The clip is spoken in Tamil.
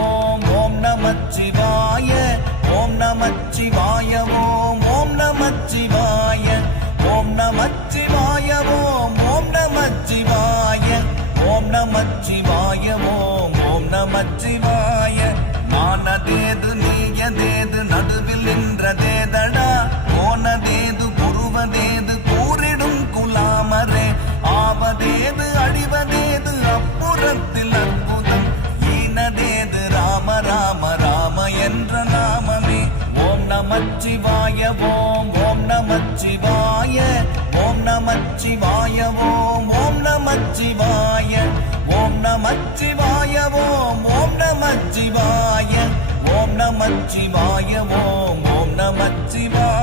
ஓம் ஓம் நமச்சிவாய ஓம் நமச்சிவாய ஓம் ஓம் நமச்சிவாய ஓம் நமச்சிவாய ஓம் ஓம் நமச்சிவாய ஓம் நமச்சிவாய ஓம் ஓம் நமச்சிவாய நானதேது நீயதேது நடுவில் நின்றதேதடா போனதேது புருவதேது கூறிடும் குலாமரே ஆவதேது அடிவதேது அப்புறத்தில் அற்புதம் ஈனதேது ராம ராம ராம என்ற நாமமே ஓம் நமச்சிவாய ஓம் ஓம் நமச்சிவாய ஓம் நமச்சிவாய ஓம் ஓம் நமச்சிவாய ஓம் நமச்சிவாய ஓம் ஓம் நமச்சிவாய ஓம் நமச்சிவாய ஓம் ஓம் நமச்சிவாய